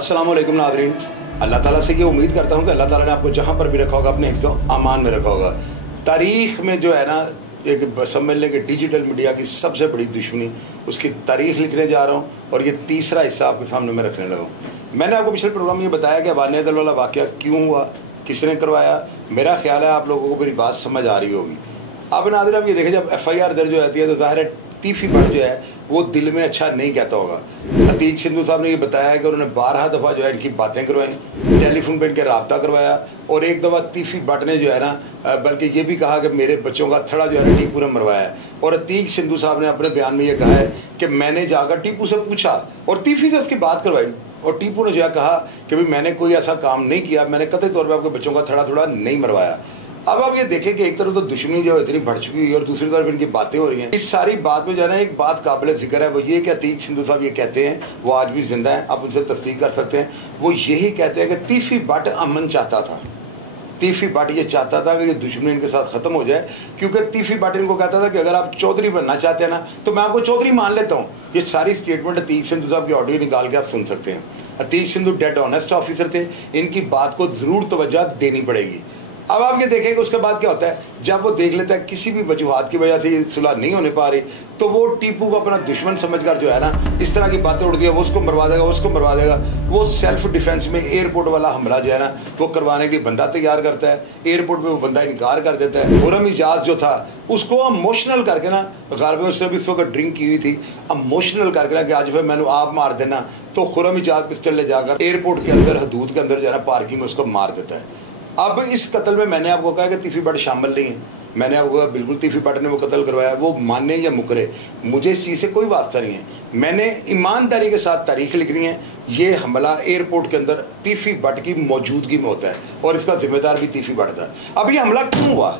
अस्सलाम वालेकुम नाज़रीन। अल्लाह ताला से ये उम्मीद करता हूँ कि अल्लाह ताला ने आपको जहाँ पर भी रखा होगा अपने हिफ्ज़ अमान में रखा होगा। तारीख़ में जो है ना, एक समझ लें कि डिजिटल मीडिया की सबसे बड़ी दुश्मनी, उसकी तारीख़ लिखने जा रहा हूँ और ये तीसरा हिस्सा आपके सामने मैं रखने लगा हूँ। मैंने आपको पिछले प्रोग्राम में ये बताया कि अबानिया दल वाला वाक़या क्यों हुआ, किसने करवाया। मेरा ख्याल है आप लोगों को मेरी बात समझ आ रही होगी। अब नाज़रीन, आप ये देखें, जब FIR दर्ज हो जाती है तो ज़ाहिर है तीफी बट जो है वो दिल में अच्छा नहीं कहता होगा। अतीक सिंधु साहब ने ये बताया कि उन्होंने 12 दफ़ा जो है इनकी बातें करवाई, टेलीफोन पर इनके रब्ता करवाया, और एक दफ़ा तीफी बट ने जो है ना, बल्कि ये भी कहा कि मेरे बच्चों का थड़ा जो है टीपू ने मरवाया है। और अतीक सिंधु साहब ने अपने बयान में ये कहा है कि मैंने जाकर टीपू से पूछा और तीफी से उसकी बात करवाई, और टीपू ने जो है कहा कि भाई मैंने कोई ऐसा काम नहीं किया, मैंने कतई तौर पर आपके बच्चों का थड़ा नहीं मरवाया। अब आप ये देखें कि एक तरफ तो दुश्मनी जो है इतनी बढ़ चुकी है और दूसरी तरफ इनकी बातें हो रही हैं। इस सारी बात में जो है ना, एक बात काबिल जिक्र है, वो ये कि अतीक सिंधु साहब ये कहते हैं, वो आज भी जिंदा हैं, आप उनसे तस्दीक कर सकते हैं। वो यही कहते हैं कि तीफी बट अमन चाहता था। तीफी बट ये चाहता था कि ये दुश्मनी इनके साथ ख़त्म हो जाए, क्योंकि तीफी बट इनको कहता था कि अगर आप चौधरी बनना चाहते हैं ना तो मैं आपको चौधरी मान लेता हूँ। ये सारी स्टेटमेंट अतीक सिंधु साहब की ऑडियो निकाल के आप सुन सकते हैं। Atiq Sindhu dead honest officer थे, इनकी बात को ज़रूर तवज्जो देनी पड़ेगी। अब आप ये देखें कि उसके बाद क्या होता है, जब वो देख लेता है किसी भी वजूहात की वजह से ये सुलह नहीं होने पा रही, तो वो टीपू को अपना दुश्मन समझकर जो है ना, इस तरह की बातें उड़ दिया, वो उसको मरवा देगा, उसको मरवा देगा। वो सेल्फ डिफेंस में एयरपोर्ट वाला हमला जो है ना, वो करवाने के लिए बंदा तैयार करता है। एयरपोर्ट पे वो बंदा इनकार कर देता है। खुर्रम इजाज जो था उसको इमोशनल करके ना, गालिबन उसने भी इस वक्त ड्रिंक की हुई थी, इमोशनल करके ना कि आज फिर मैंने आप मार देना, तो खुर्रम इजाज पिस्टल ले जाकर एयरपोर्ट के अंदर, हदूद के अंदर जो है ना, पार्किंग में उसको मार देता है। अब इस कत्ल में मैंने आपको कहा कि तीफी बट शामिल नहीं है, मैंने आपको कहा बिल्कुल तीफी बट ने वो कत्ल करवाया, वो माने या मुकरे, मुझे इस चीज़ से कोई वास्ता नहीं है। मैंने ईमानदारी के साथ तारीख लिखनी है। ये हमला एयरपोर्ट के अंदर तीफी बट की मौजूदगी में होता है और इसका जिम्मेदार भी तीफी बट था। अब ये हमला क्यों हुआ,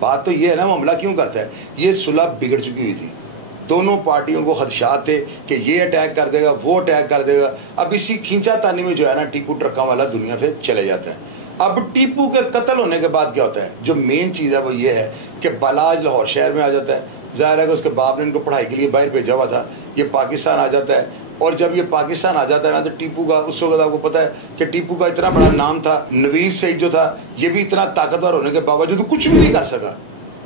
बात तो ये है ना, वो हमला क्यों करता है। ये सुलह बिगड़ चुकी हुई थी, दोनों पार्टियों को खदशात थे कि ये अटैक कर देगा, वो अटैक कर देगा। अब इसी खींचातानी में जो है ना, टीपू ट्रक्का वाला दुनिया से चले जाता है। अब टीपू के कत्ल होने के बाद क्या होता है, जो मेन चीज़ है वो ये है कि बालाज लाहौर शहर में आ जाता है। ज़ाहिर है कि उसके बाप ने इनको पढ़ाई के लिए बाहर भेजा हुआ था, ये पाकिस्तान आ जाता है। और जब ये पाकिस्तान आ जाता है ना, तो टीपू का उस वक्त आपको पता है कि टीपू का इतना बड़ा नाम था, नवीज़ सईद जो था, ये भी इतना ताकतवर होने के बावजूद कुछ भी नहीं कर सका।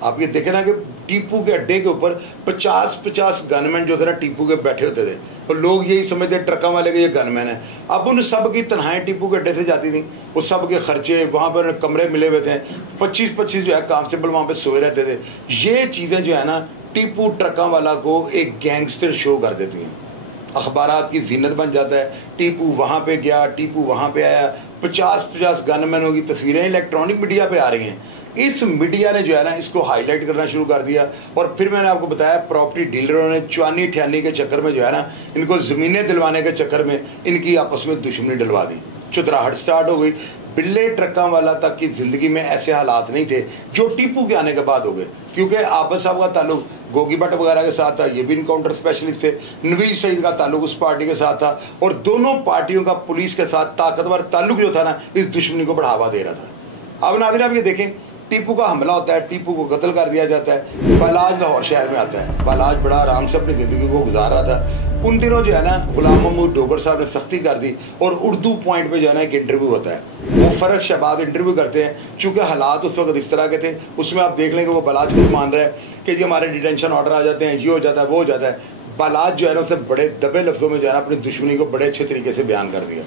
आप ये देखें ना कि टीपू के अड्डे के ऊपर 50-50 गनमैन जो थे ना, टीपू के बैठे होते थे, और लोग यही समझते ट्रका वाले के ये गनमैन है। अब उन सब की तनहाएं टीपू के अड्डे से जाती थी, उस सब के खर्चे, वहाँ पर कमरे मिले हुए थे, 25-25 जो है कांस्टेबल वहाँ पे सोए रहते थे। ये चीज़ें जो है ना, टीपू ट्रका वाला को एक गैंगस्टर शो कर देती हैं, अखबारात की जीनत बन जाता है। टीपू वहाँ पे गया, टीपू वहाँ पे आया, 50-50 गनमैनों की तस्वीरें इलेक्ट्रॉनिक मीडिया पे आ रही हैं। इस मीडिया ने जो है ना, इसको हाईलाइट करना शुरू कर दिया। और फिर मैंने आपको बताया, प्रॉपर्टी डीलरों ने चुआनी ठियानी के चक्कर में जो है ना, इनको ज़मीनें दिलवाने के चक्कर में इनकी आपस में दुश्मनी डलवा दी, चुतराहट स्टार्ट हो गई। बिल्ले ट्रक्का वाला तक की ज़िंदगी में ऐसे हालात नहीं थे जो टीपू के आने के बाद हो गए, क्योंकि आबद साहब का ताल्लुक गोगी भट्ट वगैरह के साथ था, ये भी इनकाउंटर स्पेशलिस्ट थे। नवीज़ सईद का ताल्लुक उस पार्टी के साथ था, और दोनों पार्टियों का पुलिस के साथ ताकतवर ताल्लुक जो था ना, इस दुश्मनी को बढ़ावा दे रहा था। अब नाज़रीन, आप ये देखें, टीपू का हमला होता है, टीपू को कत्ल कर दिया जाता है। बालाज लाहौर शहर में आता है। बालाज बड़ा आराम से अपनी ज़िंदगी को गुजार रहा था। उन दिनों जो है ना, गुलाम महमूद डोगर साहब ने सख्ती कर दी, और उर्दू पॉइंट पे जो है ना एक इंटरव्यू होता है, वो फ़र्क शहबाज इंटरव्यू करते हैं। चूँकि हालात उस वक्त इस तरह के थे, उसमें आप देख लें कि वो बालाज खुद मान रहा है कि जी हमारे डिटेंशन ऑर्डर आ जाते हैं, ये हो जाता है, वो हो जाता है। बालाज जो है ना, उसे बड़े दबे लफ्ज़ों में जो है ना, अपनी दुश्मनी को बड़े अच्छे तरीके से बयान कर दिया।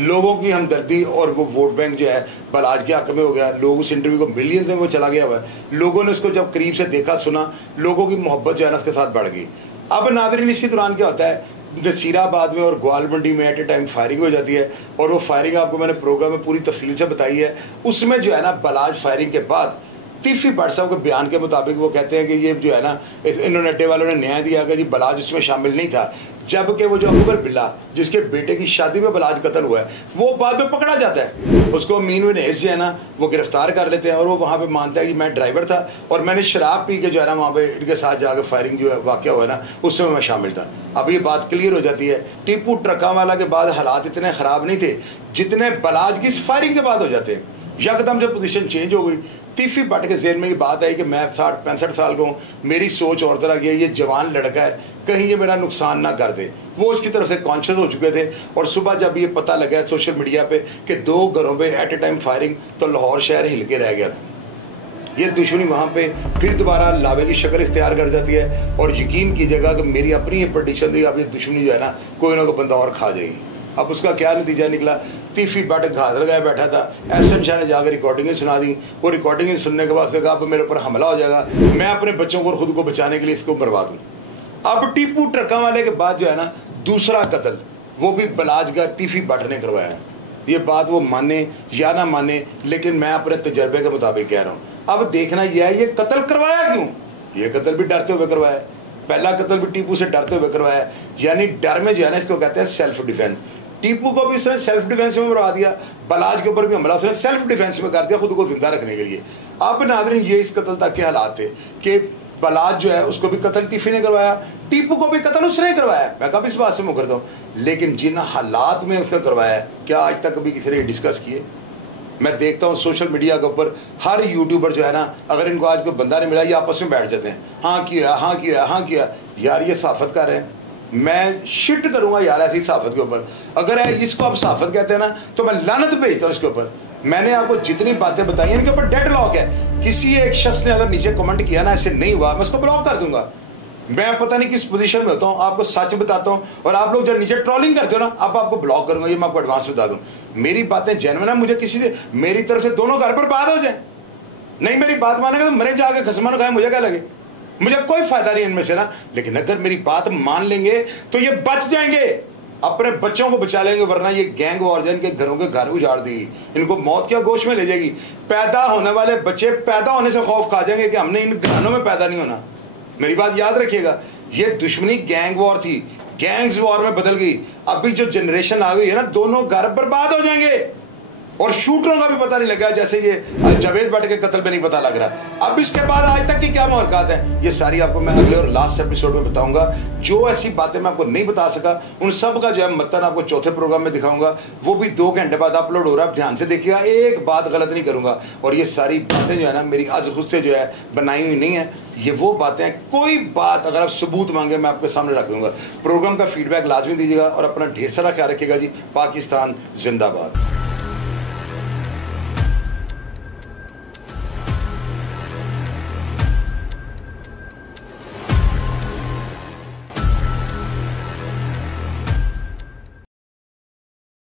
लोगों की हमदर्दी और वो वोट बैंक जो है बालाज के हक में हो गया। लोग उस इंटरव्यू को मिलियंस में वो चला गया हुआ है। लोगों ने उसको जब करीब से देखा, सुना, लोगों की मोहब्बत जो है ना उसके साथ बढ़ गई। अब नाज़रीन, इसी दौरान क्या होता है, नसीराबाद में और ग्वालमंडी में एट ए टाइम फायरिंग हो जाती है, और वो फायरिंग आपको मैंने प्रोग्राम में पूरी तफसील से बताई है। उसमें जो है ना, बालाज फायरिंग के बाद तीफी बट साहब के बयान के मुताबिक वो कहते हैं कि ये जो है ना, इन्होंने अड्डे वालों ने न्याय दिया कि जी बालाज उसमें शामिल नहीं था, जबकि वो जो अकबर बिल्ला जिसके बेटे की शादी में बालाज कत्ल हुआ है, वो बाद में पकड़ा जाता है। उसको मीन विन जो है ना, वो गिरफ्तार कर लेते हैं, और वो वहाँ पे मानता है कि मैं ड्राइवर था और मैंने शराब पी के जो है ना, वहाँ पे इनके साथ जाकर फायरिंग जो है वाक़या हुआ ना, उस समय मैं शामिल था। अब ये बात क्लियर हो जाती है। टीपू ट्रका वाला के बाद हालात इतने ख़राब नहीं थे जितने बालाज की फायरिंग के बाद हो जाते हैं। यकदम से पोजीशन चेंज हो गई। तीफी बट के ज़हन में ये बात आई कि मैं 60-65 साल का हूँ, मेरी सोच और तरह की है, ये जवान लड़का है, कहीं ये मेरा नुकसान ना कर दे। वो उसकी तरफ से कॉन्शियस हो चुके थे। और सुबह जब ये पता लगा सोशल मीडिया पे कि 2 घरों पे एट ए टाइम फायरिंग, तो लाहौर शहर हिल के रह गया था। ये दुश्मनी वहाँ पे फिर दोबारा लावे की शक्ल इख्तियार कर जाती है। और यकीन कीजिएगा कि मेरी अपनी ये प्रडिक्शन थी, अब ये दुश्मनी जो है ना कोई ना कोई बंदा और खा जाएगी। अब उसका क्या नतीजा निकला, तीफी बट घात लगाए बैठा था, एसएम शाह ने जाकर रिकॉर्डिंगें सुना दी। वो रिकॉर्डिंगें सुनने के बाद उसने कहा अब मेरे ऊपर हमला हो जाएगा, मैं अपने बच्चों को और खुद को बचाने के लिए इसको मरवा दूँ। अब टीपू ट्रका वाले के बाद जो है ना दूसरा कत्ल, वो भी बलाजगा तीफी बट ने करवाया। ये बात वो माने या ना माने, लेकिन मैं अपने तजर्बे के मुताबिक कह रहा हूँ। अब देखना यह है ये कत्ल करवाया क्यों। ये कत्ल भी डरते हुए करवाया, पहला कत्ल भी टीपू से डरते हुए करवाया। यानी डर में जो है ना इसको कहते हैं सेल्फ डिफेंस। टीपू को भी उसने सेल्फ डिफेंस में मरवा दिया, बलाज के ऊपर भी हमला उसने सेल्फ डिफेंस में कर दिया, खुद को जिंदा रखने के लिए। अब नाज़रीन ये इस कत्ल तक के हालात थे कि बलाज जो है उसको भी कत्ल टीफी ने करवाया, टीपू को भी कत्ल उसने करवाया। मैं कब इस बात से मुकरता हूँ, लेकिन जिन हालात में उसने करवाया क्या आज तक कभी किसी ने डिस्कस किए। मैं देखता हूँ सोशल मीडिया के ऊपर हर यूट्यूबर जो है ना, अगर इनको आज कोई बंदा नहीं मिला ये आपस में बैठ जाते हैं, हाँ किया हाँ किया हाँ किया। यार ये साफत कर रहे हैं, मैं शिट करूंगा यार ऐसी साफत के ऊपर। अगर इसको आप साफत कहते हैं ना तो मैं लानत भेजता हूँ इसके ऊपर। मैंने आपको जितनी बातें बताई हैं इनके ऊपर डेड लॉक है। किसी एक शख्स ने अगर नीचे कमेंट किया ना ऐसे नहीं हुआ, मैं उसको ब्लॉक कर दूंगा। मैं पता नहीं किस पोजीशन में होता हूँ, आपको सच बताता हूँ। और आप लोग जब नीचे ट्रोलिंग करते हो ना, अब आपको ब्लॉक करूंगा, ये मैं आपको एडवांस बता दूं। मेरी बातें जेन्युइन है, मुझे किसी से मेरी तरफ से दोनों घर पर बात हो जाए, नहीं मेरी बात मानेगा तो मरे जाके खसमान खाए, मुझे क्या लगे, मुझे कोई फायदा नहीं इनमें से ना। लेकिन अगर मेरी बात मान लेंगे तो ये बच जाएंगे, अपने बच्चों को बचा लेंगे। वरना ये गैंग वॉर इनके घरों के घर उजाड़ देगी, इनको मौत क्या गोश में ले जाएगी। पैदा होने वाले बच्चे पैदा होने से खौफ खा जाएंगे कि हमने इन घरानों में पैदा नहीं होना। मेरी बात याद रखिएगा, ये दुश्मनी गैंग वॉर थी, गैंग्स वॉर में बदल गई। अभी जो जनरेशन आ गई है ना, दोनों घर बर्बाद हो जाएंगे। और शूटरों का भी पता नहीं लगा, जैसे ये जावेद भट्ट के कत्ल पे नहीं पता लग रहा। अब इसके बाद आज तक की क्या मुहरकत है, ये सारी आपको मैं अगले और लास्ट एपिसोड में बताऊंगा। जो ऐसी बातें मैं आपको नहीं बता सका उन सब का जो है मतन आपको चौथे प्रोग्राम में दिखाऊंगा। वो भी 2 घंटे बाद अपलोड हो रहा है, ध्यान से देखिएगा, एक बात गलत नहीं करूंगा। और ये सारी बातें जो है ना मेरी आज खुद से जो है बनाई हुई नहीं है, ये वो बातें हैं। कोई बात अगर आप सबूत मांगे मैं आपके सामने रख दूंगा। प्रोग्राम का फीडबैक लाजमी दीजिएगा और अपना ढेर सारा ख्याल रखिएगा जी। पाकिस्तान जिंदाबाद।